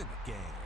in the game.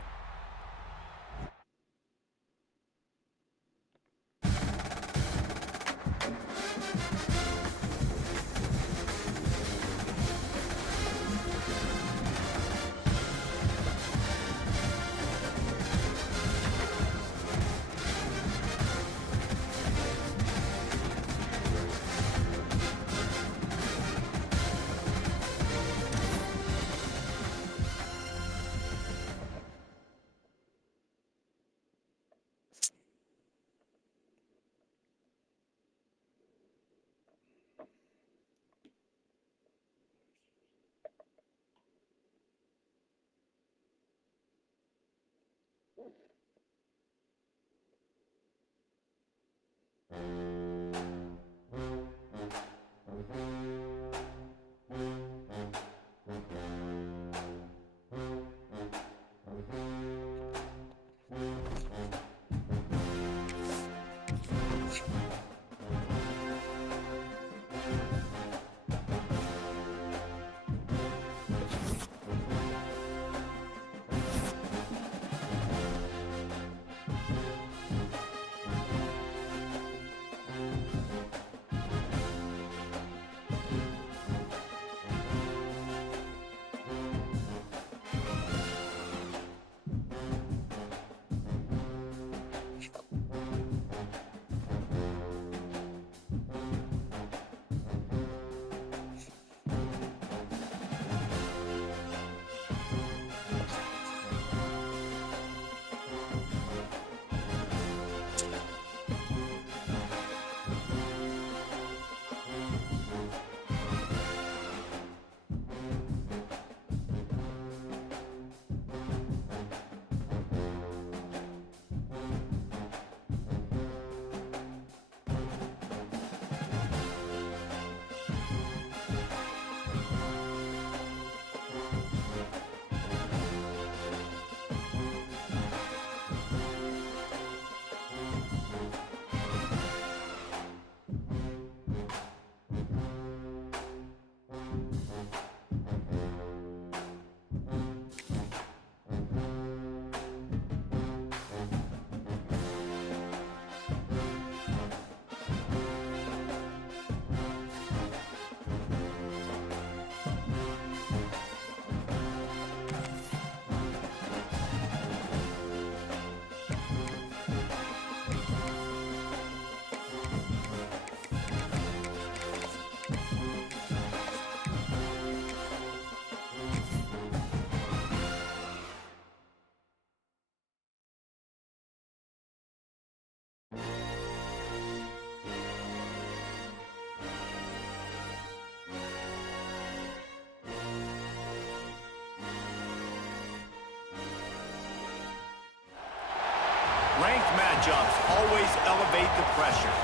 Ranked matchups always elevate the pressure.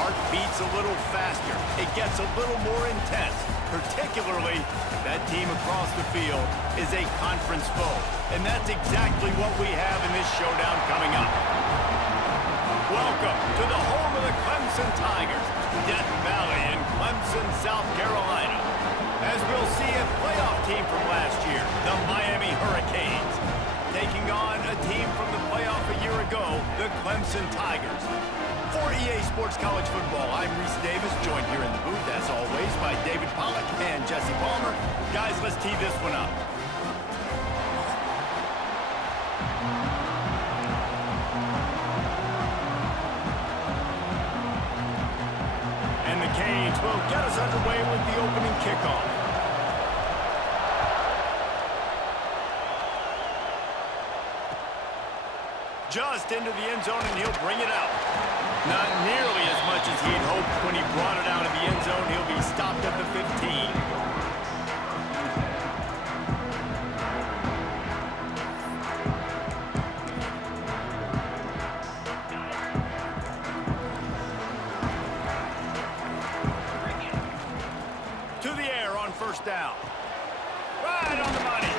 Heart beats a little faster. It gets a little more intense, particularly if that team across the field is a conference foe. And that's exactly what we have in this showdown coming up. Welcome to the home of the Clemson Tigers, Death Valley in Clemson, South Carolina. As we'll see a playoff team from last year, the Miami Hurricanes, taking on a team from the playoff a year ago, the Clemson Tigers. For EA Sports College Football, I'm Reese Davis, joined here in the booth, as always, by David Pollack and Jesse Palmer. Guys, let's tee this one up. And the Canes will get us underway with the opening kickoff. Just into the end zone, and he'll bring it out. Not nearly as much as he'd hoped when he brought it out of the end zone. He'll be stopped at the 15. To the air on first down. Right on the money.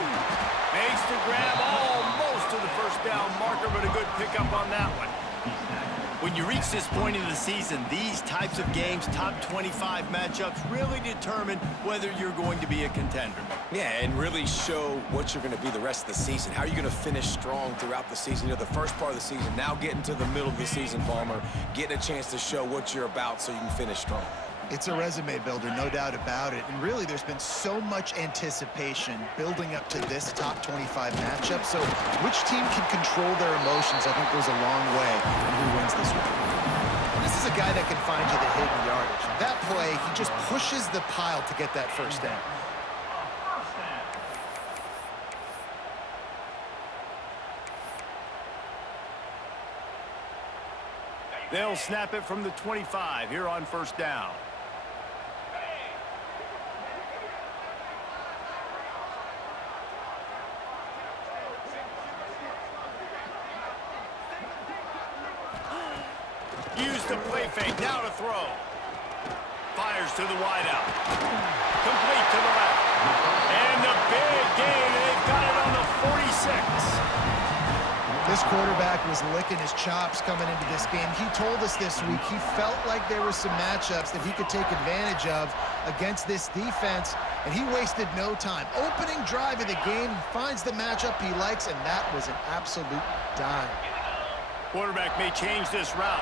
Makes the grab almost to the first down marker, but a good pickup on that one. When you reach this point in the season, these types of games, top 25 matchups, really determine whether you're going to be a contender. Yeah, and really show what you're going to be the rest of the season. How are you going to finish strong throughout the season? You know, the first part of the season, now getting to the middle of the season, Palmer, getting a chance to show what you're about so you can finish strong. It's a resume builder, no doubt about it. And really, there's been so much anticipation building up to this top 25 matchup. So which team can control their emotions, I think, goes a long way in who wins this one. This is a guy that can find you the hidden yardage. That play, he just pushes the pile to get that first down. They'll snap it from the 25 here on first down. Use the play fake, now to throw. Fires to the wideout. Complete to the left. And the big gain, they've got it on the 46. This quarterback was licking his chops coming into this game. He told us this week he felt like there were some matchups that he could take advantage of against this defense, and he wasted no time. Opening drive of the game, he finds the matchup he likes, and that was an absolute dime. Quarterback may change this route.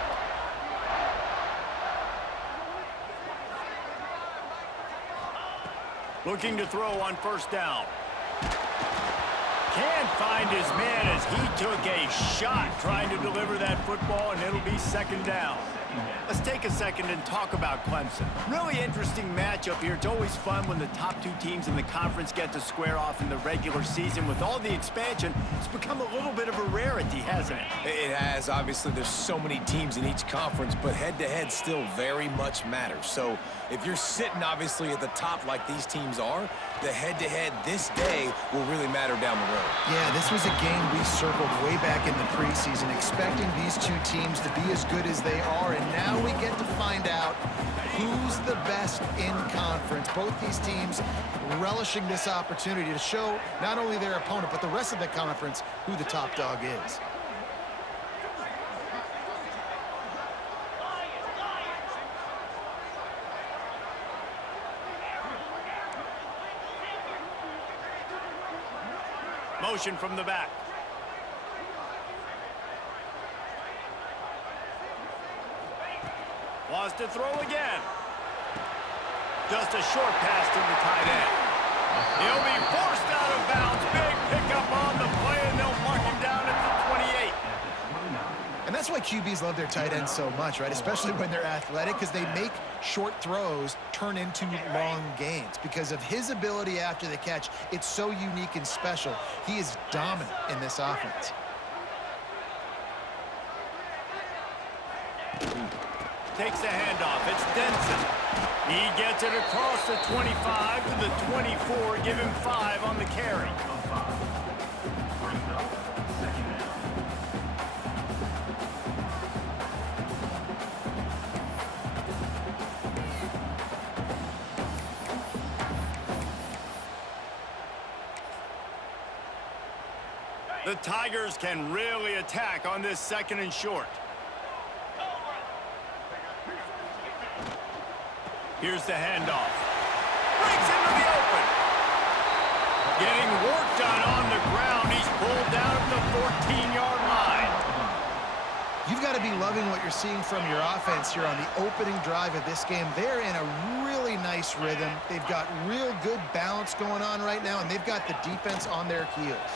Looking to throw on first down. Can't find his man as he took a shot trying to deliver that football, and it'll be second down. Let's take a second and talk about Clemson. Really interesting matchup here. It's always fun when the top two teams in the conference get to square off in the regular season. With all the expansion, it's become a little bit of a rarity, hasn't it? It has. Obviously, there's so many teams in each conference, but head-to-head still very much matters. So if you're sitting, obviously, at the top like these teams are, the head-to-head this day will really matter down the road. Yeah, this was a game we circled way back in the preseason, expecting these two teams to be as good as they are, and now we get to find out who's the best in conference. Both these teams relishing this opportunity to show not only their opponent, but the rest of the conference who the top dog is. Motion from the back. Wants to throw again. Just a short pass to the tight end. He'll be forced out of bounds. Big pickup on the play, and they'll mark him down at the 28. And that's why QBs love their tight ends so much, right? Especially when they're athletic, because they make short throws turn into long gains. Because of his ability after the catch, it's so unique and special. He is dominant in this offense. Takes the handoff. It's Denson. He gets it across the 25 to the 24. Give him 5 on the carry. The Tigers can really attack on this second and short. Here's the handoff. Breaks into the open. Getting work done on the ground. He's pulled down at the 14-yard line. You've got to be loving what you're seeing from your offense here on the opening drive of this game. They're in a really nice rhythm. They've got real good balance going on right now, and they've got the defense on their heels.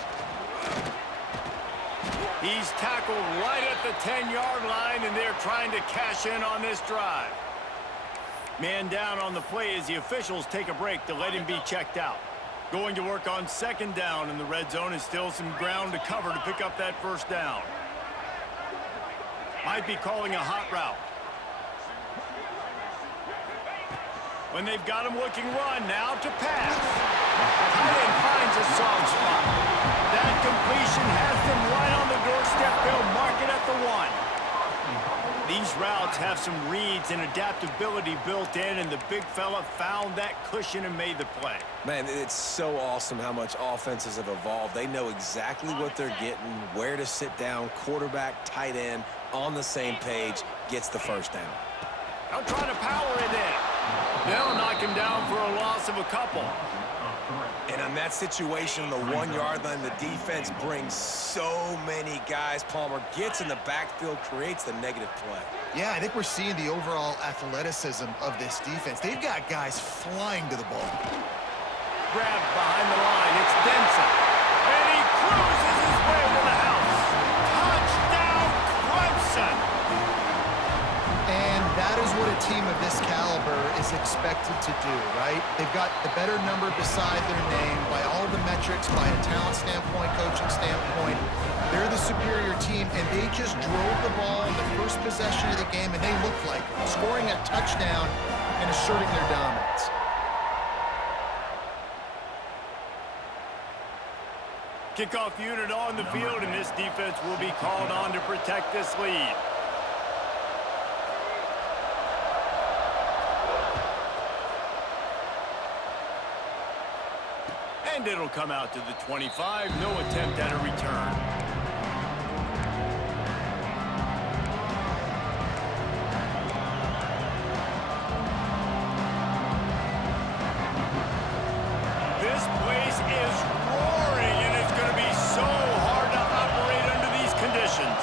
He's tackled right at the 10-yard line, and they're trying to cash in on this drive. Man down on the play as the officials take a break to let him be checked out. Going to work on second down in the red zone, and still some ground to cover to pick up that first down. Might be calling a hot route. When they've got him looking run, now to pass. Tight end finds a soft spot. That completion has them right on the doorstep. They'll mark it at the 1. These routes have some reads and adaptability built in, and the big fella found that cushion and made the play. Man, it's so awesome how much offenses have evolved. They know exactly what they're getting, where to sit down, quarterback, tight end, on the same page, gets the first down. They'll try to power it in. They'll knock him down for a loss of a couple. And on that situation, the 1 yard line, the defense brings so many guys. Palmer gets in the backfield, creates the negative play. Yeah, I think we're seeing the overall athleticism of this defense. They've got guys flying to the ball. Grabbed behind the line. It's Denson. And he cruises his way to the house. Touchdown, Clemson! And that is what a team of this caliber is expected to do, right? They've got the better number beside their name by all the metrics, by a talent standpoint, coaching standpoint. They're the superior team, and they just drove the ball in the first possession of the game, and they looked like scoring a touchdown and asserting their dominance. Kickoff unit on the field, and this defense will be called on to protect this lead. And it'll come out to the 25. No attempt at a return. This place is roaring, and it's going to be so hard to operate under these conditions.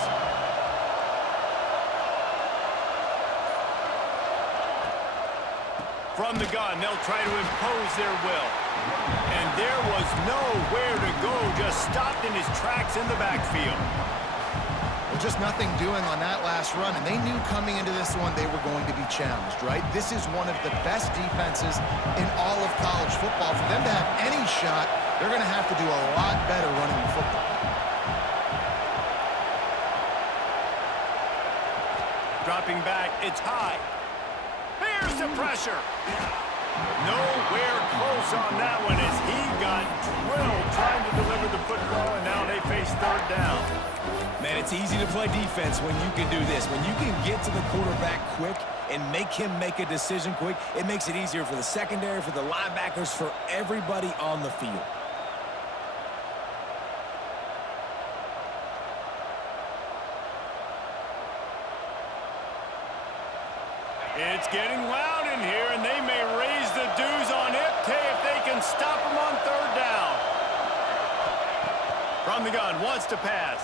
From the gun, they'll try to impose their will. And there was nowhere to go, just stopped in his tracks in the backfield. Well, just nothing doing on that last run, and they knew coming into this one they were going to be challenged, right? This is one of the best defenses in all of college football. For them to have any shot, they're going to have to do a lot better running the football. Dropping back, it's high. Here's the pressure. Nowhere close on that one as he got drilled trying to deliver the football, and now they face third down. Man, it's easy to play defense when you can do this. When you can get to the quarterback quick and make him make a decision quick, it makes it easier for the secondary, for the linebackers, for everybody on the field. It's getting loud in here, and they may raise the dues on Iptay if they can stop him on third down. From the gun, wants to pass.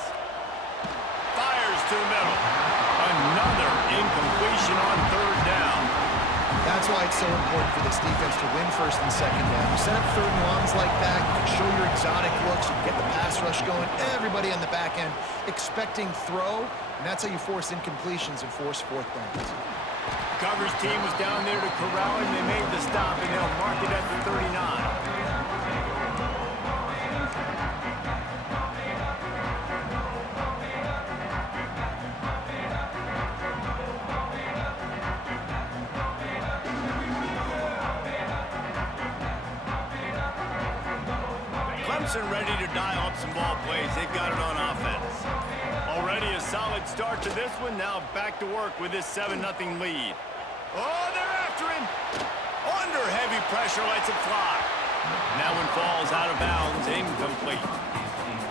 Fires to the middle. Another incompletion on third down. That's why it's so important for this defense to win first and second down. You set up third and longs like that, you can show your exotic looks, you can get the pass rush going, everybody on the back end expecting throw, and that's how you force incompletions and force fourth downs. Coverage team was down there to corral him. They made the stop, and they'll mark it at the 39. Clemson ready to dial up some ball plays. They've got it on offense. Already a solid start to this one. Now back to work with this 7-0 lead. Oh, they're after him. Under heavy pressure, lets it fly. And that one falls out of bounds, incomplete.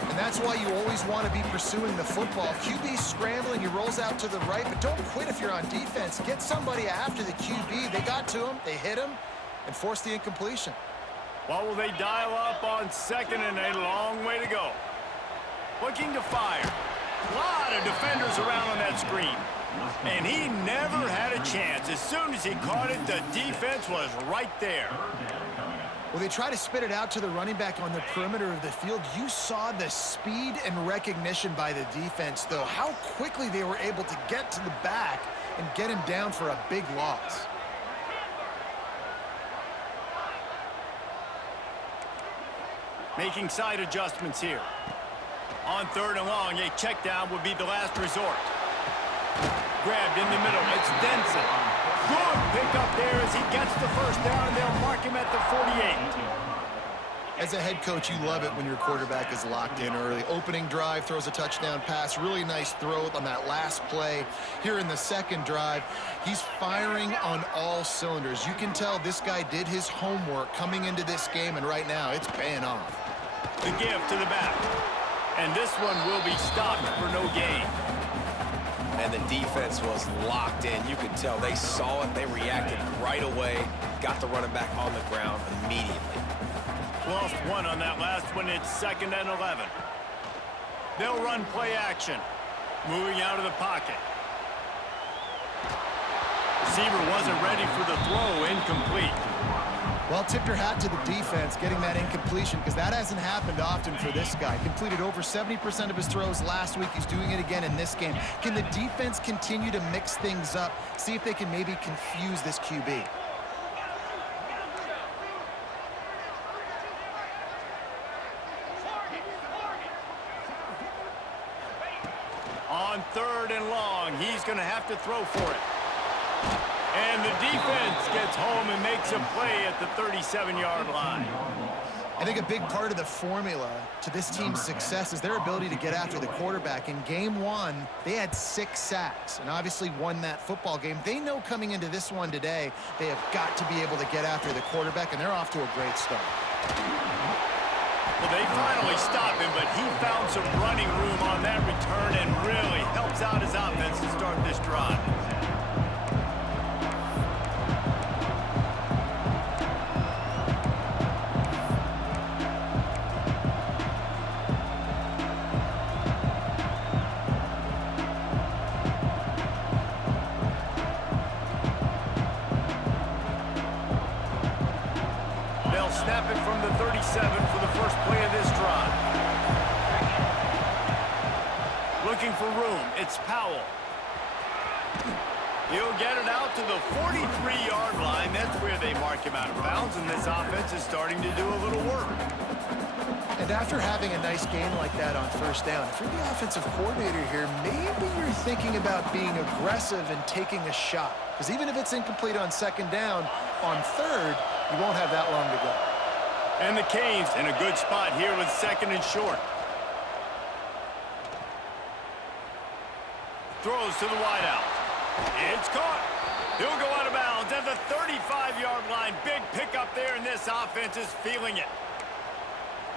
And that's why you always want to be pursuing the football. QB's scrambling, he rolls out to the right, but don't quit if you're on defense. Get somebody after the QB. They got to him, they hit him, and forced the incompletion. What will they dial up on second, and a long way to go? Looking to fire. A lot of defenders around on that screen. And he never had a chance. As soon as he caught it, the defense was right there. Well, they try to spit it out to the running back on the perimeter of the field. You saw the speed and recognition by the defense, though. How quickly they were able to get to the back and get him down for a big loss. Making side adjustments here. On third and long, a check down would be the last resort. Grabbed in the middle, it's Denson. Good pick up there as he gets the first down, and they'll mark him at the 48. As a head coach, you love it when your quarterback is locked in early. Opening drive, throws a touchdown pass, really nice throw on that last play. Here in the second drive, he's firing on all cylinders. You can tell this guy did his homework coming into this game, and right now it's paying off. The give to the back. And this one will be stopped for no gain. And the defense was locked in. You could tell they saw it. They reacted right away. Got the running back on the ground immediately. Lost one on that last one. It's 2nd and 11. They'll run play action. Moving out of the pocket. Receiver wasn't ready for the throw. Incomplete. Well, tip your hat to the defense getting that incompletion, because that hasn't happened often for this guy. Completed over 70% of his throws last week. He's doing it again in this game. Can the defense continue to mix things up? See if they can maybe confuse this QB. On 3rd and long, he's going to have to throw for it. And the defense gets home and makes a play at the 37-yard line. I think a big part of the formula to this team's success is their ability to get after the quarterback. In game 1, they had 6 sacks and obviously won that football game. They know coming into this one today, they have got to be able to get after the quarterback, and they're off to a great start. Well, they finally stop him, but he found some running room on that return and really helps out his offense to start this drive. They'll snap it from the 37 for the first play of this drive. Looking for room, it's Powell. He'll get it out to the 43-yard line. That's where they mark him out of bounds, and this offense is starting to do a little work. And after having a nice game like that on first down, if you're the offensive coordinator here, maybe you're thinking about being aggressive and taking a shot. Because even if it's incomplete on 2nd down, on 3rd, you won't have that long to go. And the Canes in a good spot here with 2nd and short. Throws to the wideout. It's caught. He'll go out of bounds at the 35-yard line. Big pickup there, and this offense is feeling it.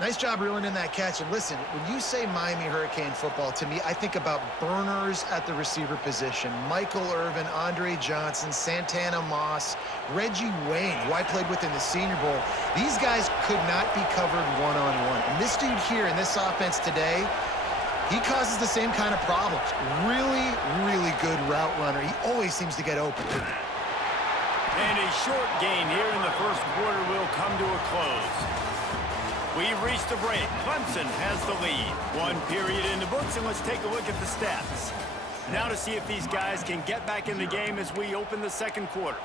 Nice job reeling in that catch. And listen, when you say Miami Hurricane football, to me, I think about burners at the receiver position. Michael Irvin, Andre Johnson, Santana Moss, Reggie Wayne, who I played with in the Senior Bowl. These guys could not be covered one-on-one. And this dude here in this offense today, he causes the same kind of problems. Really, really good route runner. He always seems to get open. And a short gain here in the first quarter will come to a close. We've reached the break. Clemson has the lead. 1 period in the books, and let's take a look at the stats. Now to see if these guys can get back in the game as we open the second quarter.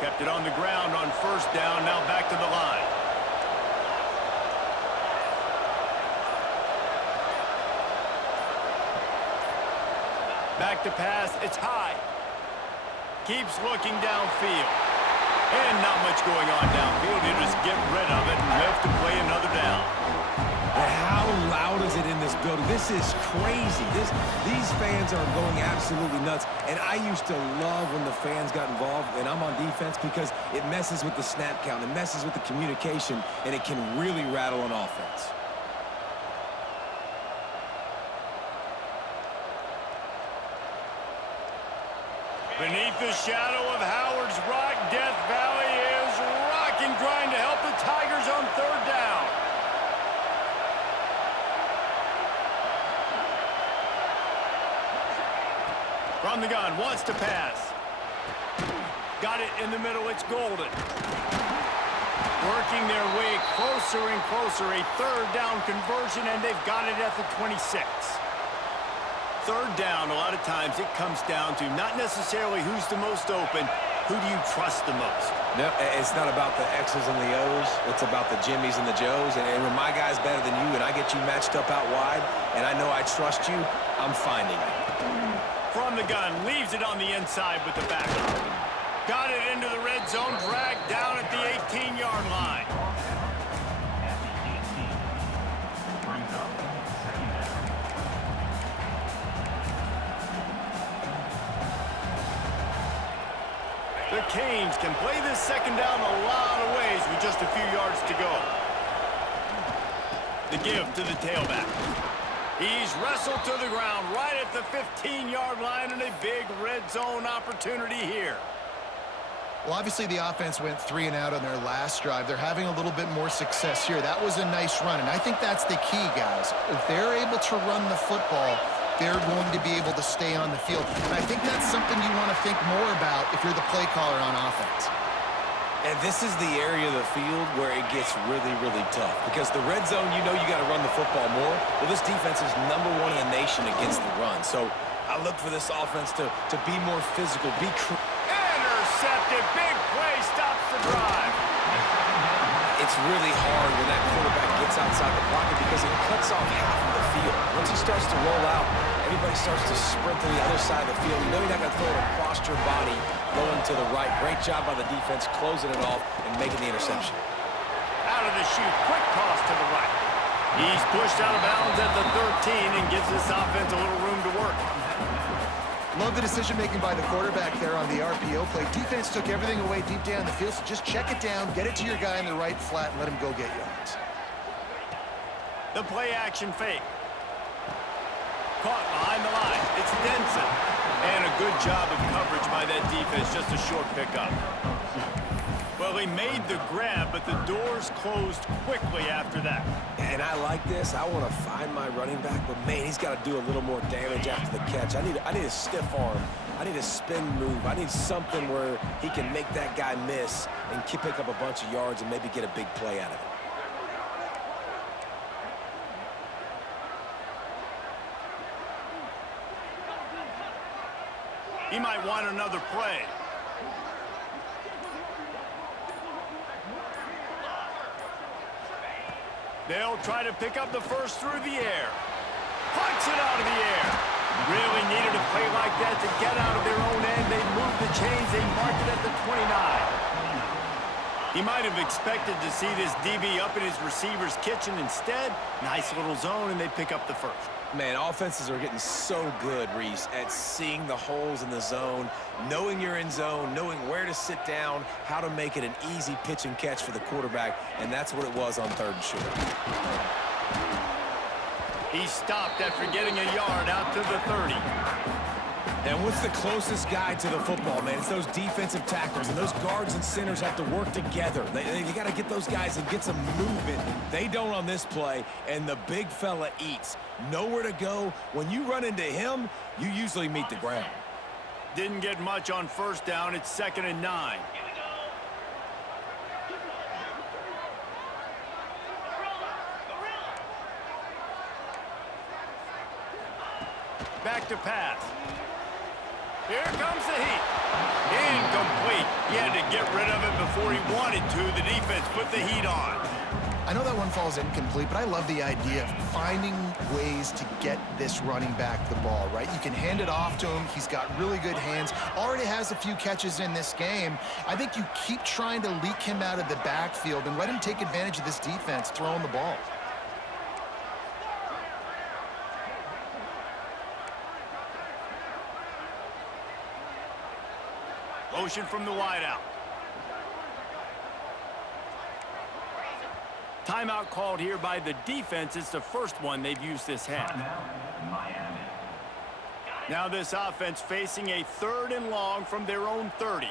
Kept it on the ground on first down, now back to the line. Back to pass, it's high. Keeps looking downfield. And not much going on downfield. He'll just get rid of it and live to play another down. How loud is it in this building? This is crazy. These fans are going absolutely nuts. And I used to love when the fans got involved, and I'm on defense, because it messes with the snap count. It messes with the communication, and it can really rattle an offense. Beneath the shadow of Howard's Rock, Death Valley is rocking, trying to help the Tigers on 3rd down. From the gun, wants to pass. Got it in the middle, it's Golden. Working their way closer and closer, a 3rd down conversion, and they've got it at the 26. 3rd down, a lot of times it comes down to not necessarily who's the most open, who do you trust the most? No, it's not about the X's and the O's. It's about the Jimmys and the Joes. And when my guy's better than you and I get you matched up out wide and I know I trust you, I'm finding you. from the gun, leaves it on the inside with the back. Got it into the red zone, dragged down at the 18-yard line. The Canes can play this second down a lot of ways with just a few yards to go. The give to the tailback. He's wrestled to the ground right at the 15-yard line, and a big red zone opportunity here. Well, obviously the offense went 3 and out on their last drive. They're having a little bit more success here. That was a nice run, and I think that's the key, guys. If they're able to run the football, they're going to be able to stay on the field. And I think that's something you want to think more about if you're the play caller on offense. And this is the area of the field where it gets really, really tough. Because the red zone, you know you got to run the football more. Well, this defense is #1 in the nation against the run. So I look for this offense to be more physical, be intercepted. Big play, stops the drive. It's really hard when that quarterback gets outside the pocket because it cuts off half of the field. Once he starts to roll out, everybody starts to sprint to the other side of the field. You know you're not going to throw it across your body going to the right. Great job by the defense closing it off and making the interception. Out of the chute, quick toss to the right. He's pushed out of bounds at the 13 and gives this offense a little room to work. Love the decision-making by the quarterback there on the RPO play. Defense took everything away deep down the field, so just check it down, get it to your guy in the right flat, and let him go get yards. The play-action fake. Caught behind the line. It's Denson. And a good job of coverage by that defense, just a short pickup. Well, he made the grab, but the doors closed quickly after that. And I like this. I want to find my running back, but man, he's got to do a little more damage after the catch. I need a stiff arm. I need a spin move. I need something where he can make that guy miss and pick up a bunch of yards and maybe get a big play out of it. He might want another play. They'll try to pick up the first through the air. Punch it out of the air. Really needed a play like that to get out of their own end. They moved the chains. They marked it at the 29. He might have expected to see this DB up in his receiver's kitchen. Instead, nice little zone, and they pick up the first. Man, offenses are getting so good, Reese, at seeing the holes in the zone, knowing you're in zone, knowing where to sit down, how to make it an easy pitch and catch for the quarterback, and that's what it was on 3rd and short. He stopped after getting a yard out to the 30. And what's the closest guy to the football, man? It's those defensive tackles, and those guards and centers have to work together. They got to get those guys and get some movement. They don't on this play, and the big fella eats. Nowhere to go. When you run into him, you usually meet the ground. Didn't get much on 1st down. It's 2nd and 9. Back to pass. Here comes the heat. Incomplete. He had to get rid of it before he wanted to. The defense put the heat on. I know that one falls incomplete, but I love the idea of finding ways to get this running back the ball, right? You can hand it off to him. He's got really good hands. Already has a few catches in this game. I think you keep trying to leak him out of the backfield and let him take advantage of this defense throwing the ball. Motion from the wideout. Timeout called here by the defense. It's the first one they've used this half. Now this offense facing a 3rd and long from their own 30.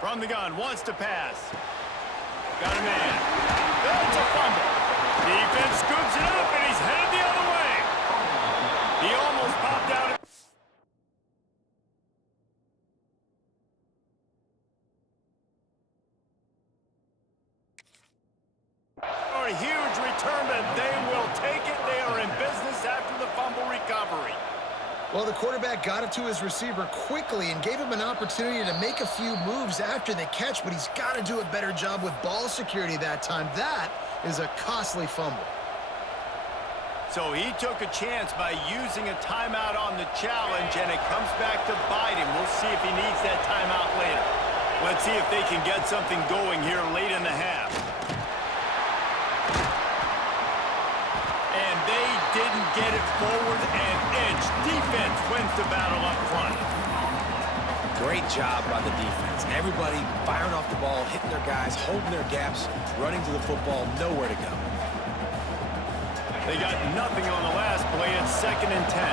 From the gun, wants to pass. Got a man. That's a fumble. Defense scoops it up, and he's headed the other way. He almost popped out. A huge return, but they will take it. They are in business after the fumble recovery. Well, the quarterback got it to his receiver quickly and gave him an opportunity to make a few moves after the catch, but he's got to do a better job with ball security that time. That is a costly fumble. So he took a chance by using a timeout on the challenge, and it comes back to bite him. We'll see if he needs that timeout later. Let's see if they can get something going here late in the half. And they didn't get it forward an inch. Defense wins the battle up front. Great job by the defense. Everybody firing off the ball, hitting their guys, holding their gaps, running to the football, nowhere to go. They got nothing on the last play. It's 2nd and 10.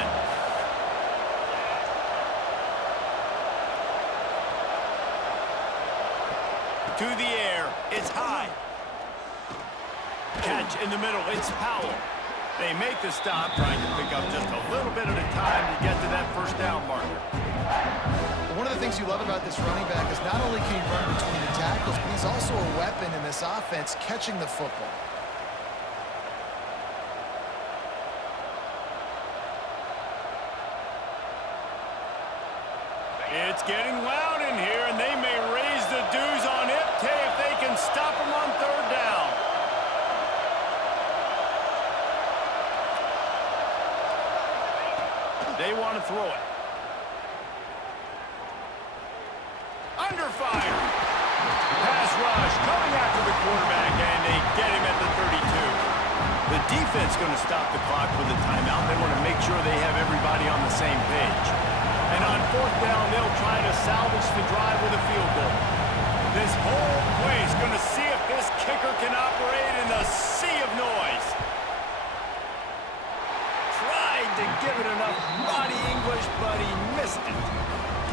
To the air. It's high. Catch in the middle. It's Powell. They make the stop, trying to pick up just a little bit at a time to get to that first down marker. One of the things you love about this running back is not only can he run between the tackles, but he's also a weapon in this offense catching the football. It's getting loud in here, and they may raise the dues on Ipte if they can stop him on 3rd down. They want to throw it. Under fire. Pass rush coming after the quarterback, and they get him at the 32. The defense going to stop the clock with a timeout. They want to make sure they have everybody on the same page. And on 4th down, they'll try to salvage the drive with a field goal. This whole place going to see if this kicker can operate in the sea of noise. Tried to give it enough body English, but he missed it.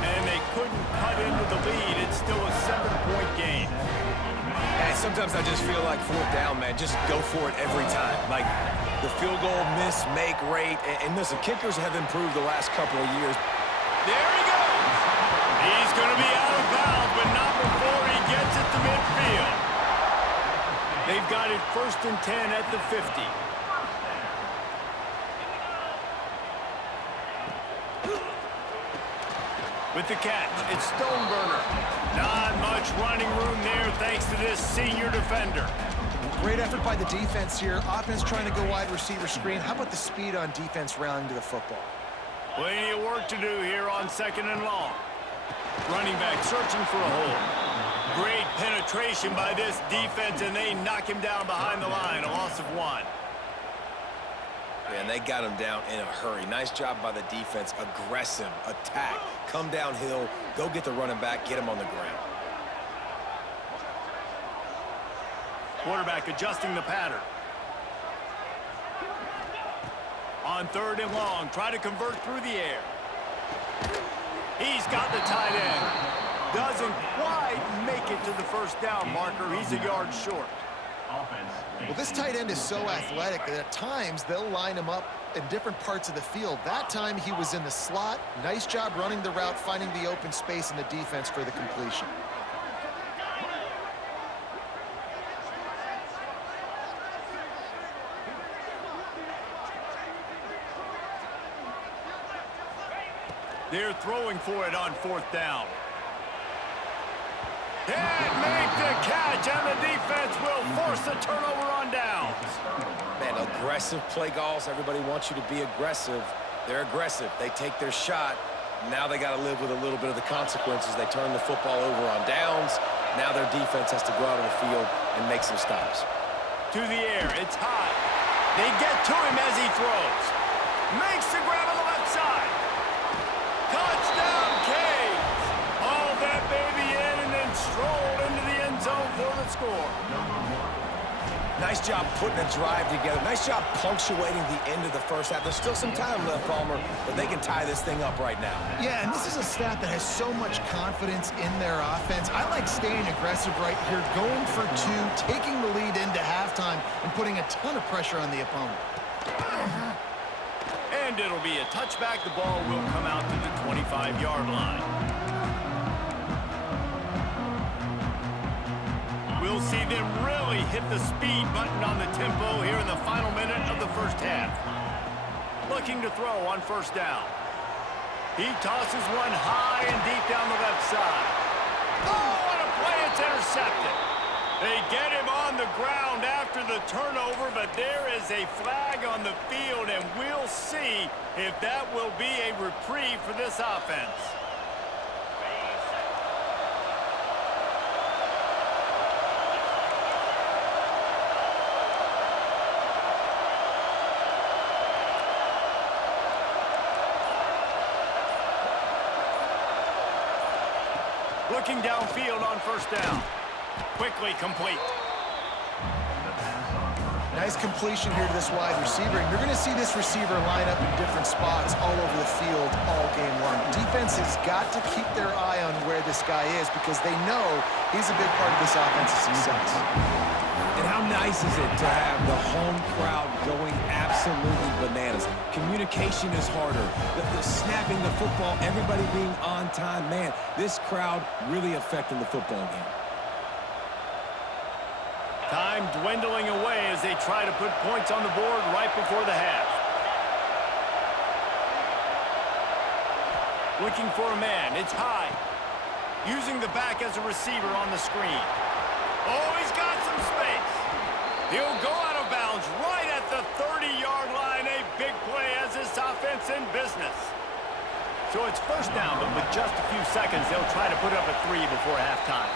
And they couldn't cut into the lead. It's still a 7-point game. And sometimes I just feel like 4th down, man, just go for it every time. Like the field goal miss, make rate. And listen, kickers have improved the last couple of years. There he goes. He's going to be out of bounds, but not before he gets it to midfield. They've got it 1st and 10 at the 50. With the catch, it's Stoneburner. Not much running room there thanks to this senior defender. Great effort by the defense here. Offense trying to go wide receiver screen. How about the speed on defense rallying to the football? Plenty of work to do here on 2nd and long. Running back searching for a hole. Great penetration by this defense, and they knock him down behind the line. A loss of 1. And they got him down in a hurry. Nice job by the defense. Aggressive, attack, come downhill, go get the running back, get him on the ground. Quarterback adjusting the pattern. On 3rd and long, try to convert through the air. He's got the tight end. Doesn't quite make it to the first down marker. He's a yard short. Well, this tight end is so athletic that at times they'll line him up in different parts of the field. That time he was in the slot. Nice job running the route, finding the open space in the defense for the completion. They're throwing for it on 4th down. Can't make the catch, and the defense will force the turnover on downs. Man, aggressive play calls. Everybody wants you to be aggressive. They're aggressive. They take their shot. Now they got to live with a little bit of the consequences. They turn the football over on downs. Now their defense has to go out on the field and make some stops. To the air, it's high. They get to him as he throws. Makes the grab on the left side. Touchdown, Canes! Hauled that baby in and then strolled into the end zone for the score. Nice job putting a drive together. Nice job punctuating the end of the first half. There's still some time left, Palmer, but they can tie this thing up right now. Yeah, and this is a staff that has so much confidence in their offense. I like staying aggressive right here, going for 2, taking the lead into halftime, and putting a ton of pressure on the opponent. And it'll be a touchback. The ball will come out to the 25-yard line. We'll see them really hit the speed button on the tempo here in the final minute of the first half. Looking to throw on 1st down. He tosses one high and deep down the left side. Oh, what a play! It's intercepted. They get him on the ground after the turnover, but there is is a flag on the field, and we'll see if that will be a reprieve for this offense. Looking downfield on first down. Quickly complete. Nice completion here to this wide receiver. And you're going to see this receiver line up in different spots all over the field all game long. Defense has got to keep their eye on where this guy is because they know he's a big part of this offense's success. And how nice is it to have the home crowd going absolutely bananas? Communication is harder. The snapping the football, everybody being on time. Man, this crowd really affecting the football game. Time dwindling away as they try to put points on the board right before the half. Looking for a man. It's high. Using the back as a receiver on the screen. Oh, he's got some space. He'll go out of bounds right at the 30-yard line. A big play as this offense in business. So it's first down, but with just a few seconds, they'll try to put up a 3 before halftime.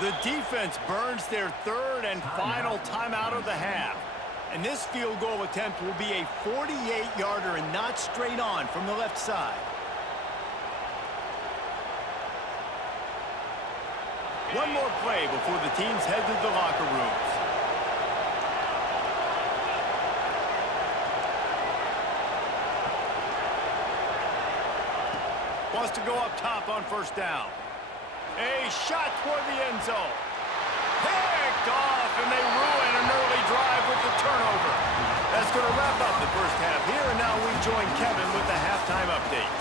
The defense burns their third and final timeout of the half. And this field goal attempt will be a 48-yarder and not straight on from the left side. One more play before the teams head to the locker rooms. Wants to go up top on first down. A shot toward the end zone. Picked off, and they ruin an early drive with the turnover. That's going to wrap up the first half here, and now we join Kevin with the halftime update.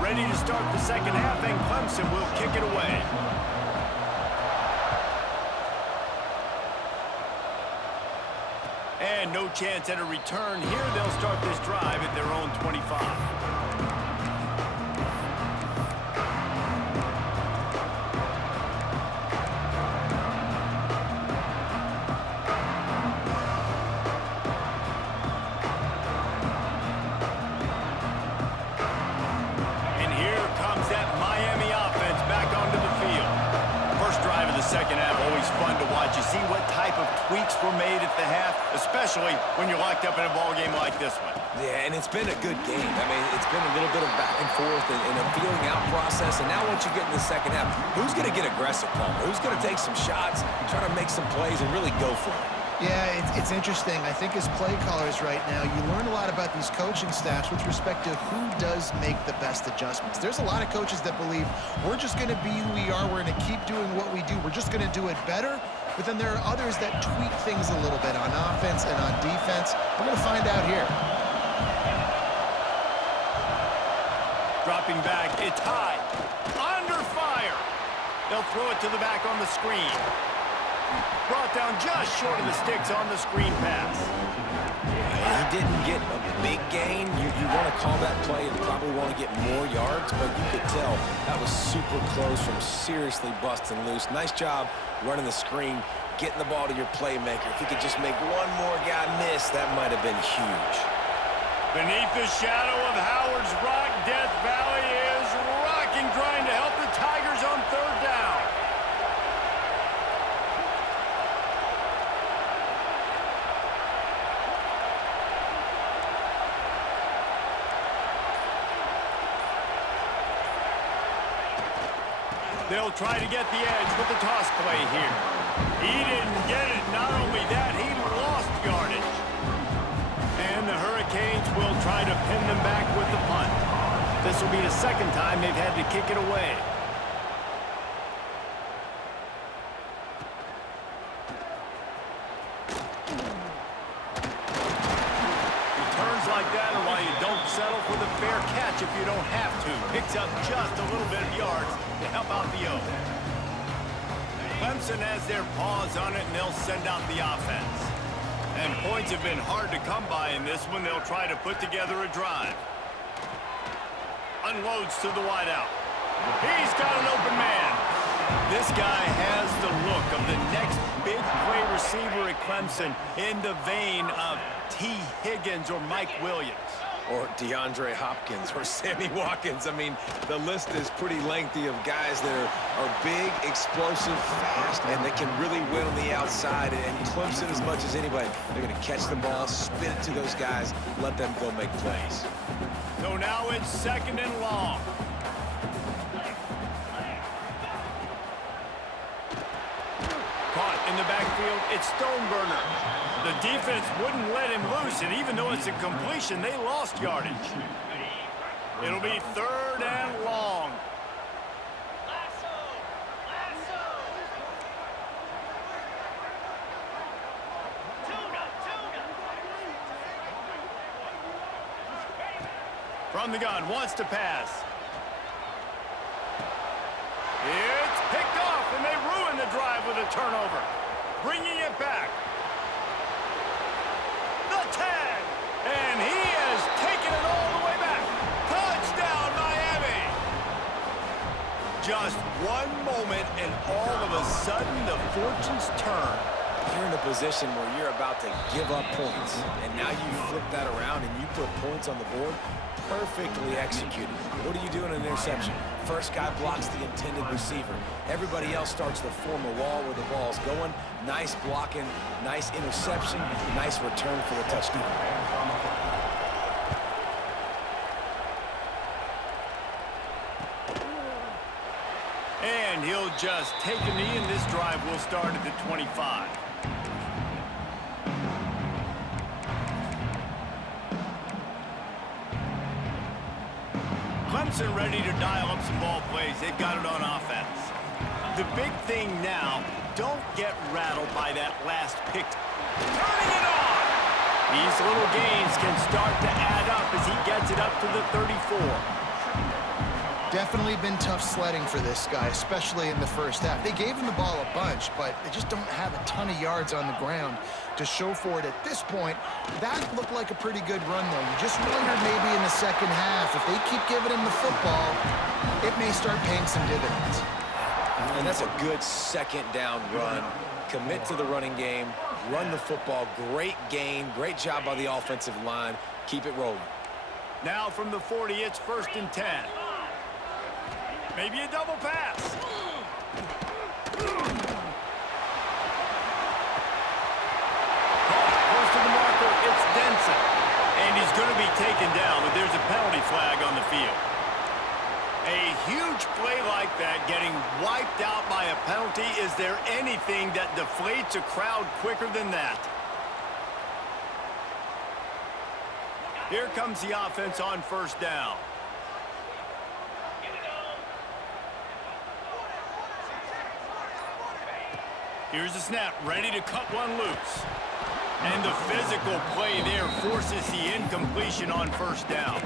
Ready to start the second half, and Clemson will kick it away. And no chance at a return here. They'll start this drive at their own 25. Second half, always fun to watch. You see what type of tweaks were made at the half, especially when you're locked up in a ball game like this one. Yeah, and it's been a good game. I mean, it's been a little bit of back and forth and a feeling out process. And now once you get in the second half, who's going to get aggressive, Palmer? Who's going to take some shots, try to make some plays, and really go for it? Yeah, it's interesting. I think as play callers right now, you learn a lot about these coaching staffs with respect to who does make the best adjustments. There's a lot of coaches that believe we're just going to be who we are. We're going to keep doing what we do. We're just going to do it better. But then there are others that tweak things a little bit on offense and on defense. We're going to find out here. Dropping back, it's high. Under fire. They'll throw it to the back on the screen. Brought down just short of the sticks on the screen pass. He didn't get a big gain. You want to call that play and probably want to get more yards, but you could tell that was super close from seriously busting loose. Nice job running the screen, getting the ball to your playmaker. If he could just make one more guy miss, that might have been huge. Beneath the shadow of Howard's Rock, Death Valley is rocking, trying to help the Tigers on third down. They'll try to get the edge with the toss play here. He didn't get it. Not only that, he lost yardage. And the Hurricanes will try to pin them back with the punt. This will be the second time they've had to kick it away. Returns like that are why you don't settle for the fair catch if you don't have to. Picks up just a little bit of yards to help out the O. Clemson has their paws on it, and they'll send out the offense. And points have been hard to come by in this one. They'll try to put together a drive. Unloads to the wideout. He's got an open man. This guy has the look of the Clemson in the vein of T. Higgins or Mike Williams. Or DeAndre Hopkins or Sammy Watkins. I mean, the list is pretty lengthy of guys that are big, explosive, fast, and that can really win on the outside. And Clemson, as much as anybody, they're going to catch the ball, spin it to those guys, let them go make plays. So now it's 2nd and long. Caught in the backfield, it's Stoneburner. The defense wouldn't let him loose, and even though it's a completion, they lost yardage. It'll be 3rd and long. From the gun, wants to pass. It's picked off, and they ruin the drive with a turnover. Bringing it back. The 10, and he has taken it all the way back. Touchdown, Miami. Just one moment, and all of a sudden, the fortunes turn. You're in a position where you're about to give up points, and now you flip that around and you put points on the board. Perfectly executed. What do you do in an interception? First guy blocks the intended receiver. Everybody else starts to form a wall where the ball's going. Nice blocking, nice interception, nice return for the touchdown. And he'll just take a knee, and this drive will start at the 25. Clemson ready to dial up some ball plays. They've got it on offense. The big thing now, don't get rattled by that last pick. Turning it on! These little gains can start to add up as he gets it up to the 34. Definitely been tough sledding for this guy, especially in the first half. They gave him the ball a bunch, but they just don't have a ton of yards on the ground to show for it at this point. That looked like a pretty good run, though. You just wondered maybe in the second half, if they keep giving him the football, it may start paying some dividends. And that's a good second down run. Commit to the running game, run the football. Great gain, great job by the offensive line. Keep it rolling. Now from the 40, it's 1st and 10. Maybe a double pass. Close to the marker, it's Denson. And he's going to be taken down, but there's a penalty flag on the field. A huge play like that getting wiped out by a penalty. Is there anything that deflates a crowd quicker than that? Here comes the offense on 1st down. Here's the snap, ready to cut one loose. And the physical play there forces the incompletion on 1st down.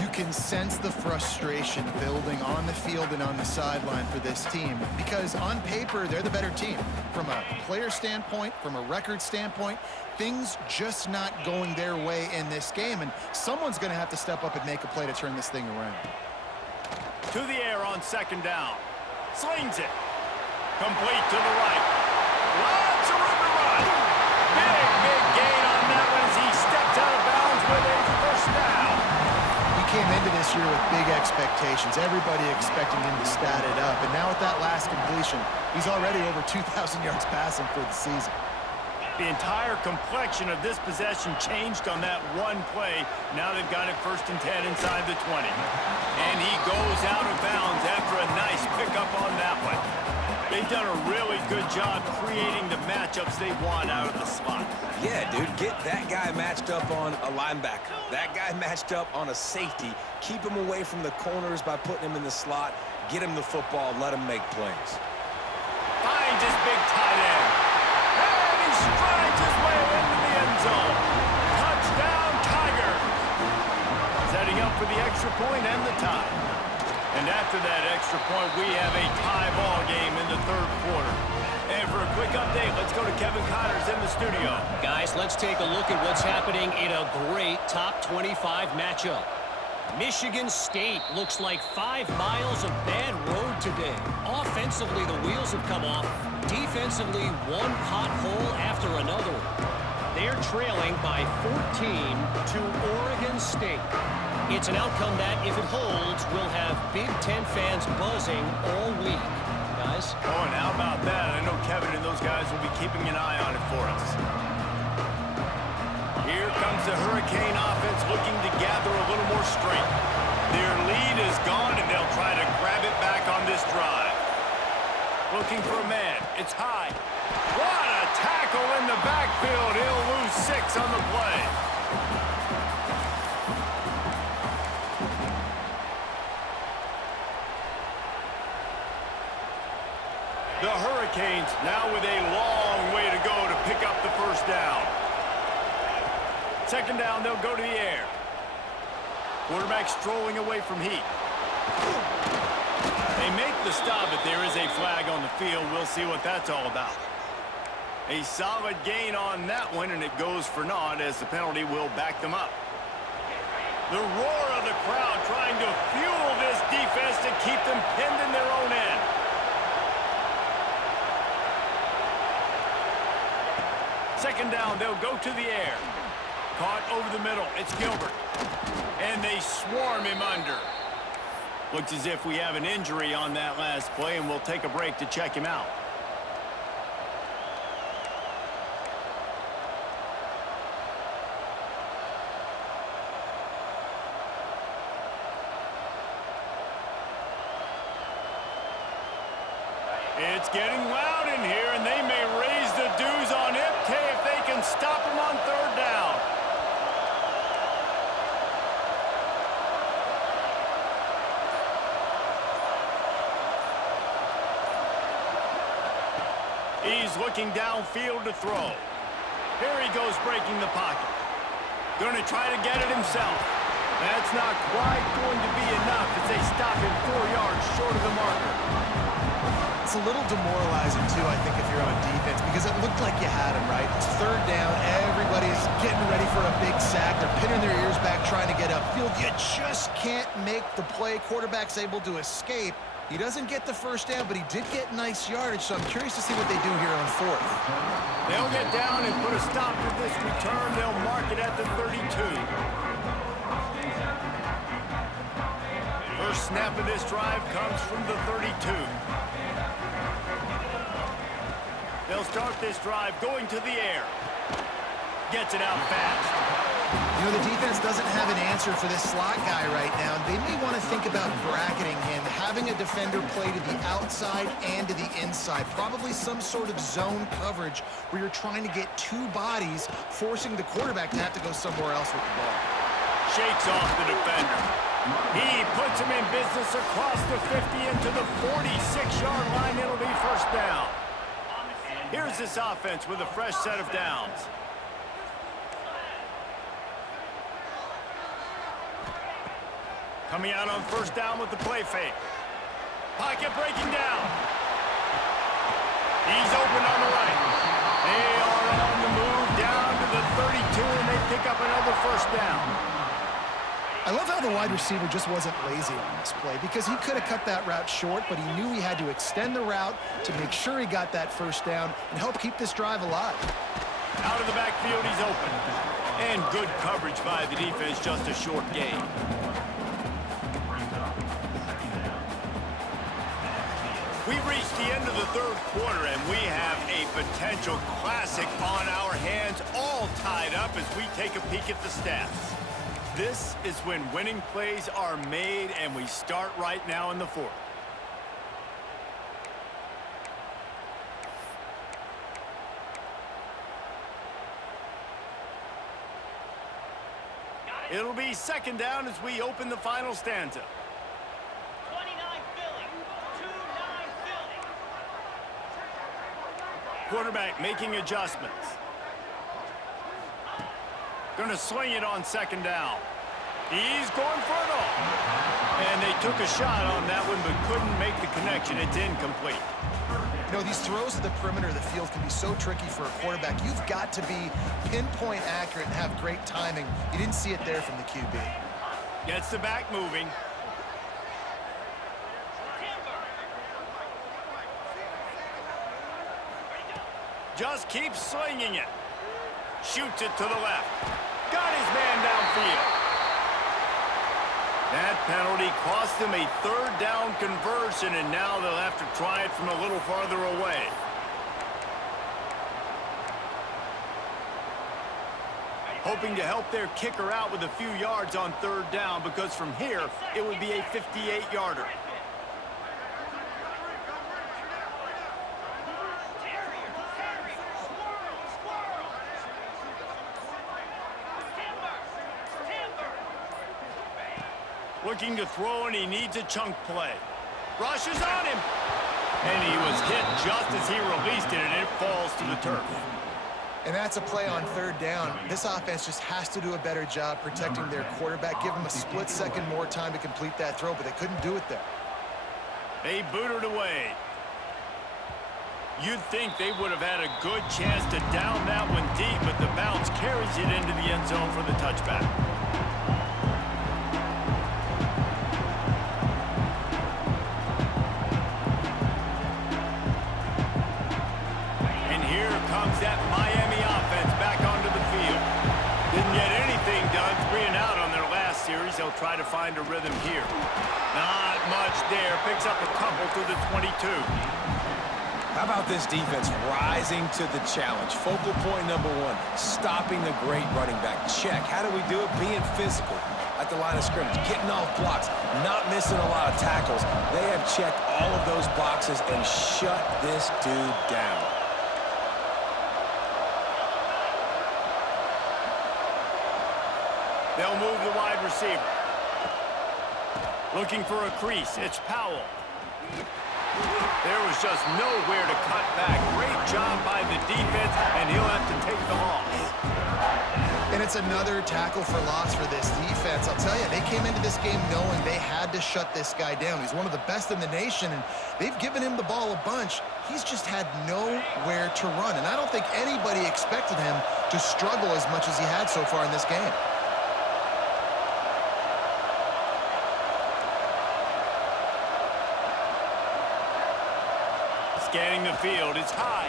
You can sense the frustration building on the field and on the sideline for this team, because on paper, they're the better team. From a player standpoint, from a record standpoint, things just not going their way in this game, and someone's going to have to step up and make a play to turn this thing around. To the air on 2nd down. Slings it. Complete to the right. Lots of room to run. Big gain on that one as he steps out of bounds with a 1st down. He came into this year with big expectations. Everybody expecting him to stat it up. And now with that last completion, he's already over 2,000 yards passing for the season. The entire complexion of this possession changed on that one play. Now they've got it 1st and 10 inside the 20. And he goes out of bounds after a nice pickup on that one. They've done a really good job creating the matchups they want out of the slot. Yeah, dude, get that guy matched up on a linebacker. That guy matched up on a safety. Keep him away from the corners by putting him in the slot. Get him the football, let him make plays. Finds his big tight end. And he strides his way into the end zone. Touchdown, Tigers. Setting up for the extra point and the tie. And after that extra point, we have a tie ball game in the 3rd quarter. And for a quick update, let's go to Kevin Connors in the studio. Guys, let's take a look at what's happening in a great top 25 matchup. Michigan State looks like 5 miles of bad road today. Offensively, the wheels have come off. Defensively, one pothole after another. They're trailing by 14 to Oregon State. It's an outcome that, if it holds, will have Big Ten fans buzzing all week. Guys? Oh, and how about that? I know Kevin and those guys will be keeping an eye on it for us. Here comes the Hurricane offense looking to gather a little more strength. Their lead is gone, and they'll try to grab it back on this drive. Looking for a man. It's high. What a tackle in the backfield. He'll lose 6 on the play. The Hurricanes now with a long way to go to pick up the first down. Second down, they'll go to the air. Quarterback strolling away from heat. They make the stop, but there is a flag on the field. We'll see what that's all about. A solid gain on that one, and it goes for naught as the penalty will back them up. The roar of the crowd trying to fuel this defense to keep them pinned in their own end. Second down, they'll go to the air. Caught over the middle. It's Gilbert. And they swarm him under. Looks as if we have an injury on that last play, and we'll take a break to check him out. It's getting loud in here, and they may raise the dues on Ipke if they can stop him on third down. He's looking downfield to throw. Here he goes breaking the pocket. Going to try to get it himself. That's not quite going to be enough as they stop him 4 yards short of the marker. It's a little demoralizing, too, I think, if you're on defense, because it looked like you had him, right? It's third down. Everybody's getting ready for a big sack. They're pinning their ears back, trying to get upfield. You just can't make the play. Quarterback's able to escape. He doesn't get the first down, but he did get nice yardage, so I'm curious to see what they do here on fourth. They'll get down and put a stop to this return. They'll mark it at the 32. First snap of this drive comes from the 32. They'll start this drive going to the air. Gets it out fast. You know, the defense doesn't have an answer for this slot guy right now. They may want to think about bracketing him, having a defender play to the outside and to the inside. Probably some sort of zone coverage where you're trying to get 2 bodies, forcing the quarterback to have to go somewhere else with the ball. Shakes off the defender. He puts him in business across the 50 into the 46-yard line. It'll be first down. Here's this offense with a fresh set of downs. Coming out on first down with the play fake. Pocket breaking down. He's open on the right. They are on the move down to the 32, and they pick up another first down. I love how the wide receiver just wasn't lazy on this play, because he could have cut that route short, but he knew he had to extend the route to make sure he got that first down and help keep this drive alive. Out of the backfield, he's open. And good coverage by the defense, just a short gain. We've reached the end of the third quarter, and we have a potential classic on our hands, all tied up as we take a peek at the stats. This is when winning plays are made, and we start right now in the fourth. It'll be second down as we open the final stanza. 29 Philly, 2-9 Philly. Quarterback making adjustments. Going to swing it on second down. He's going for it all. And they took a shot on that one, but couldn't make the connection. It's incomplete. You know, these throws to the perimeter of the field can be so tricky for a quarterback. You've got to be pinpoint accurate and have great timing. You didn't see it there from the QB. Gets the back moving. Just keeps swinging it. Shoots it to the left. Got his man downfield. That penalty cost them a third down conversion, and now they'll have to try it from a little farther away. Hoping to help their kicker out with a few yards on third down, because from here, it would be a 58-yarder. Looking to throw, and he needs a chunk play. Rushes on him. And he was hit just as he released it, and it falls to the turf. And that's a play on third down. This offense just has to do a better job protecting their quarterback. Give them a split second more time to complete that throw, but they couldn't do it there. They booted away. You'd think they would have had a good chance to down that one deep, but the bounce carries it into the end zone for the touchback. That Miami offense back onto the field. Didn't get anything done 3 and out on their last series. They'll try to find a rhythm here. Not much there. Picks up a couple to the 22. How about this defense rising to the challenge? Focal point number 1, stopping the great running back. Check. How do we do it? Being physical at the line of scrimmage, getting off blocks, not missing a lot of tackles. They have checked all of those boxes and shut this dude down. They'll move the wide receiver. Looking for a crease. It's Powell. There was just nowhere to cut back. Great job by the defense, and he'll have to take the loss. And it's another tackle for loss for this defense. I'll tell you, they came into this game knowing they had to shut this guy down. He's one of the best in the nation, and they've given him the ball a bunch. He's just had nowhere to run, and I don't think anybody expected him to struggle as much as he had so far in this game. Scanning the field, it's high.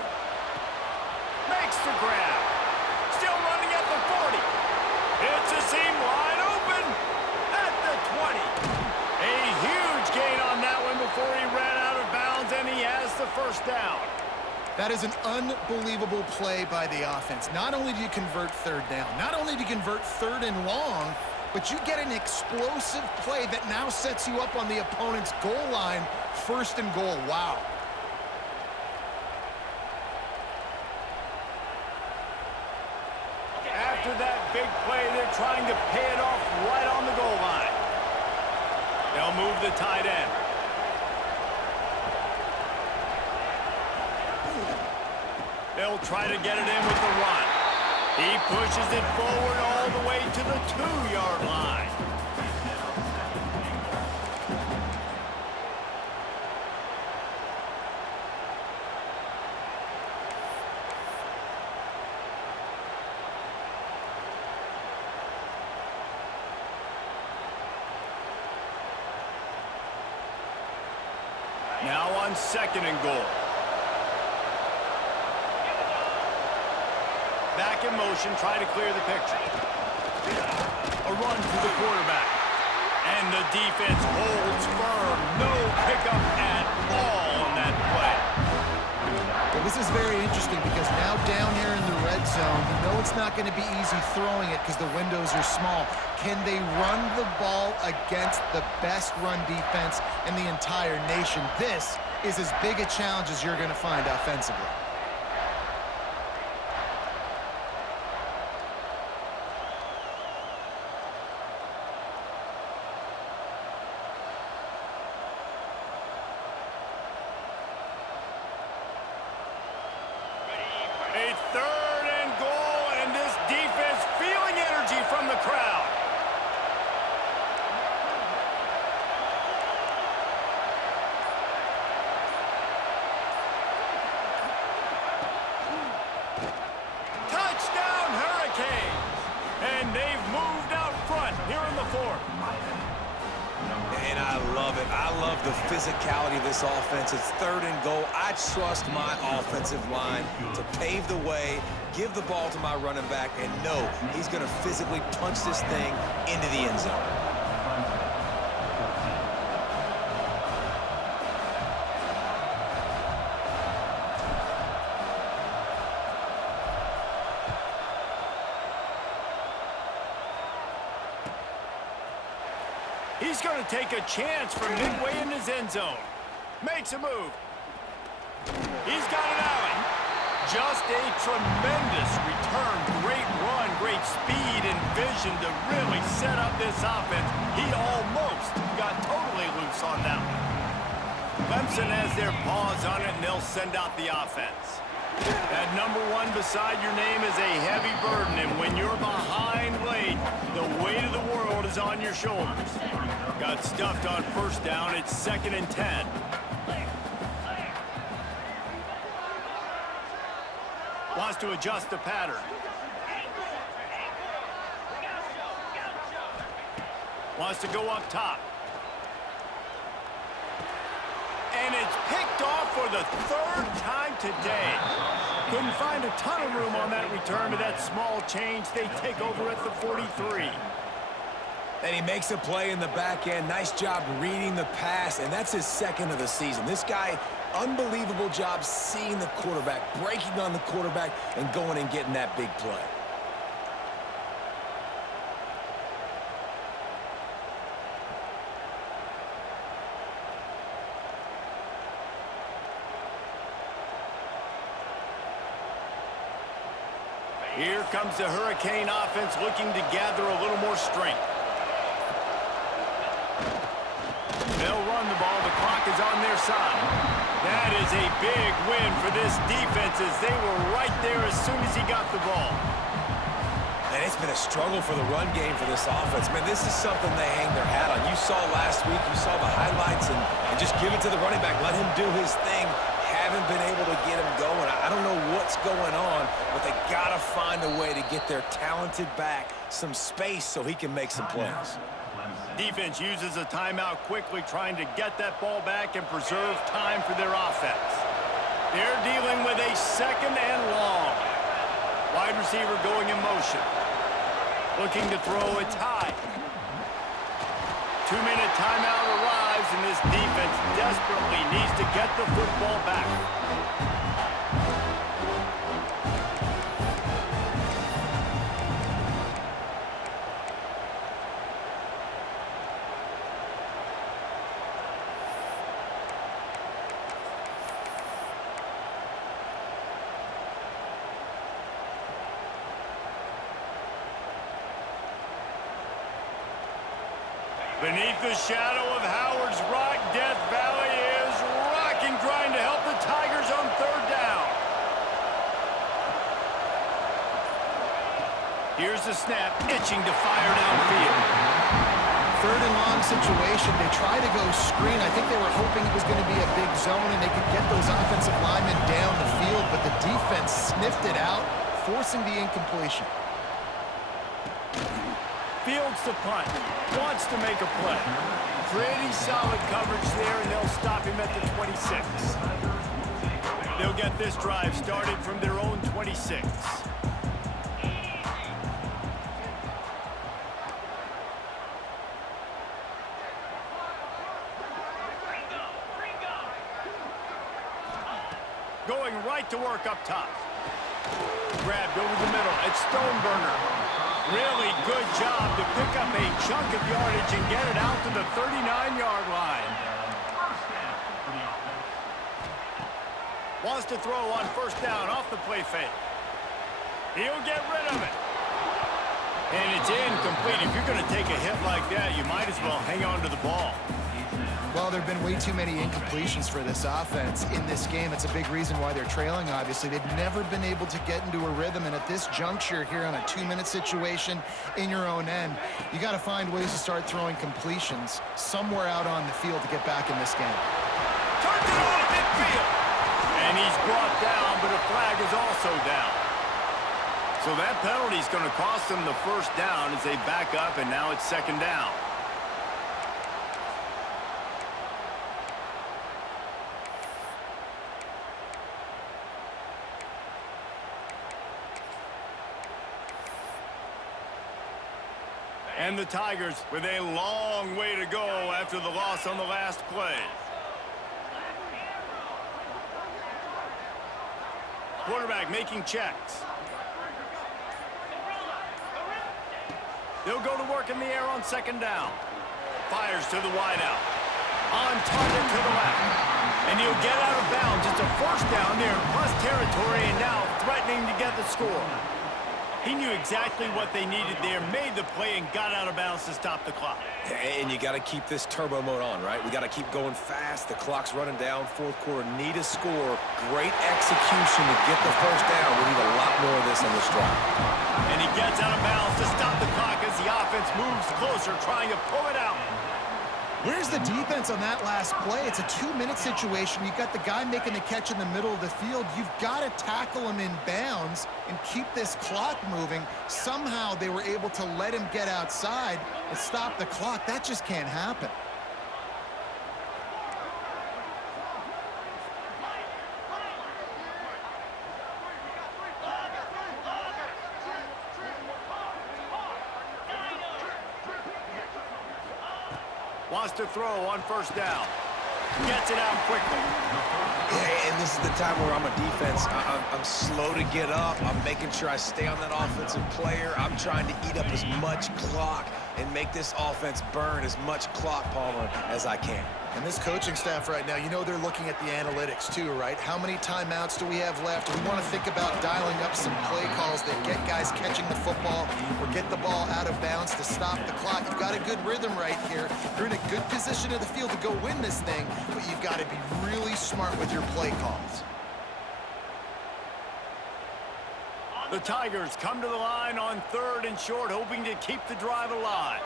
Makes the grab. Still running at the 40. It's a seam wide open at the 20. A huge gain on that one before he ran out of bounds, and he has the first down. That is an unbelievable play by the offense. Not only do you convert third down, not only do you convert third and long, but you get an explosive play that now sets you up on the opponent's goal line, first and goal. Wow. After that big play, they're trying to pay it off right on the goal line. They'll move the tight end. They'll try to get it in with the run. He pushes it forward all the way to the 2-yard line. Now on second and goal. Back in motion, try to clear the picture. A run to the quarterback. And the defense holds firm. No pickup at all on that play. Well, this is very interesting because now down here in the red zone, you know it's not going to be easy throwing it because the windows are small. Can they run the ball against the best run defense in the entire nation? This is as big a challenge as you're going to find offensively. A third and goal, and this defense feeling energy from the crowd. Touchdown, Hurricanes! And they've moved out front here in the fourth. And I love it. I love the physicality of this offense. It's 3rd and goal. I trust my offensive line to pave the way, give the ball to my running back, and know he's going to physically punch this thing into the end zone. He's going to take a chance from midway in his end zone. Makes a move. He's got an alley. Just a tremendous return. Great run, great speed and vision to really set up this offense. He almost got totally loose on that one. Clemson has their paws on it, and they'll send out the offense. That number 1 beside your name is a heavy burden, and when you're behind late, the weight of the world is on your shoulders. Got stuffed on 1st down. It's 2nd and 10. Wants to adjust the pattern. Wants to go up top. And it's picked off for the 3rd time today. Couldn't find a ton of room on that return to that small change. They take over at the 43. And he makes a play in the back end. Nice job reading the pass, and that's his 2nd of the season. This guy, unbelievable job seeing the quarterback, breaking on the quarterback, and going and getting that big play. Here comes the Hurricane offense looking to gather a little more strength. They'll run the ball. The clock is on their side. That is a big win for this defense as they were right there as soon as he got the ball. And it's been a struggle for the run game for this offense. Man, this is something they hang their hat on. You saw last week, you saw the highlights, and just give it to the running back. Let him do his thing. Haven't been able to get him going. I don't know what's going on, but they got to find a way to get their talented back some space so he can make some plays. Defense uses a timeout quickly, trying to get that ball back and preserve time for their offense. They're dealing with a 2nd and long. Wide receiver going in motion. Looking to throw a tie. 2-minute timeout arrives, and this defense desperately needs to get the football back. Beneath the shadow of Howard's Rock, Death Valley is rocking, trying to help the Tigers on 3rd down. Here's the snap, itching to fire downfield. 3rd and long situation. They try to go screen. I think they were hoping it was going to be a big zone and they could get those offensive linemen down the field, but the defense sniffed it out, forcing the incompletion. Fields to punt. Wants to make a play. Pretty solid coverage there, and they'll stop him at the 26. They'll get this drive started from their own 26. Going right to work up top. Grabbed over the middle. It's Stoneburner. Really good job to pick up a chunk of yardage and get it out to the 39-yard line. Wants to throw on 1st down off the play fake. He'll get rid of it. And it's incomplete. If you're going to take a hit like that, you might as well hang on to the ball. Well, there have been way too many incompletions for this offense in this game. It's a big reason why they're trailing, obviously. They've never been able to get into a rhythm, and at this juncture here on a 2-minute situation in your own end, you got to find ways to start throwing completions somewhere out on the field to get back in this game. Turns it on midfield. And he's brought down, but a flag is also down. So that penalty is going to cost them the 1st down as they back up, and now it's 2nd down. And the Tigers with a long way to go after the loss on the last play. Quarterback making checks. They'll go to work in the air on second down. Fires to the wideout. On target to the left. And he'll get out of bounds. It's a first down there in plus territory and now threatening to get the score. He knew exactly what they needed there, made the play, and got out of bounds to stop the clock. And you got to keep this turbo mode on, right? We got to keep going fast. The clock's running down. Fourth quarter, need a score. Great execution to get the first down. We need a lot more of this on this drive. And he gets out of bounds to stop the clock as the offense moves closer, trying to pull it out. Where's the defense on that last play? It's a 2-minute situation. You've got the guy making the catch in the middle of the field. You've got to tackle him in bounds and keep this clock moving. Somehow they were able to let him get outside and stop the clock. That just can't happen. Wants to throw on first down. Gets it out quickly. Yeah, and this is the time where I'm a defense. I'm slow to get up. I'm making sure I stay on that offensive player. I'm trying to eat up as much clock and make this offense burn as much clock, Palmer, as I can. And this coaching staff right now, you know they're looking at the analytics too, right? How many timeouts do we have left? We want to think about dialing up some play calls that get guys catching the football or get the ball out of bounds to stop the clock. You've got a good rhythm right here. You're in a good position of the field to go win this thing, but you've got to be really smart with your play calls. The Tigers come to the line on 3rd and short, hoping to keep the drive alive.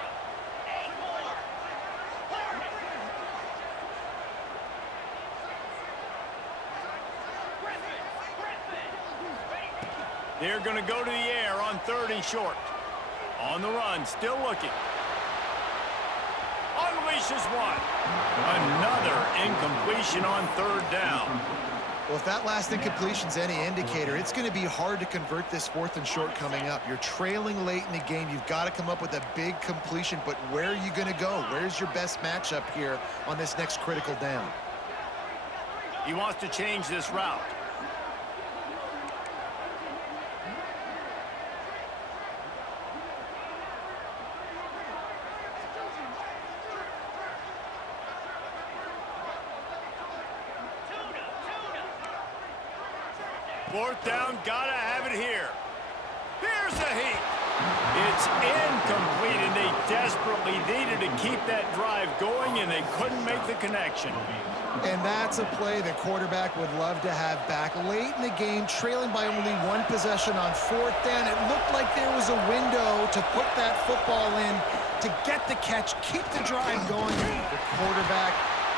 They're going to go to the air on 3rd and short. On the run, still looking. Unleashes one. Another incompletion on 3rd down. Well, if that last incompletion's any indicator, it's going to be hard to convert this 4th and short coming up. You're trailing late in the game. You've got to come up with a big completion, but where are you going to go? Where's your best matchup here on this next critical down? He wants to change this route. Fourth down, gotta have it here. Here's the heat. It's incomplete, and they desperately needed to keep that drive going, and they couldn't make the connection. And that's a play the quarterback would love to have back. Late in the game, trailing by only 1 possession on 4th down, it looked like there was a window to put that football in, to get the catch, keep the drive going. The quarterback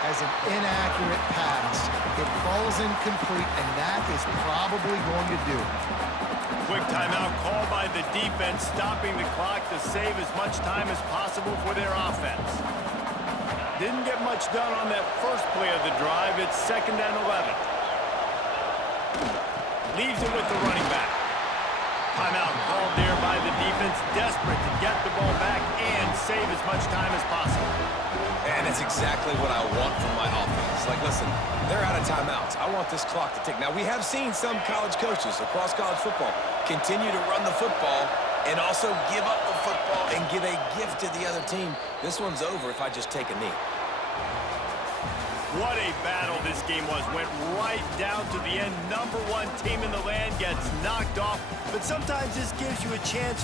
has an inaccurate pass. It falls incomplete, and that is probably going to do it. Quick timeout called by the defense, stopping the clock to save as much time as possible for their offense. Didn't get much done on that first play of the drive. It's 2nd and 11. Leaves it with the running back. Timeout called there by the defense, desperate to get the ball back and save as much time as possible. And it's exactly what I want from my offense. Like, listen, they're out of timeouts. I want this clock to tick. Now, we have seen some college coaches across college football continue to run the football and also give up the football and give a gift to the other team. This one's over if I just take a knee. What a battle this game was. Went right down to the end. #1 team in the land gets knocked off. But sometimes this gives you a chance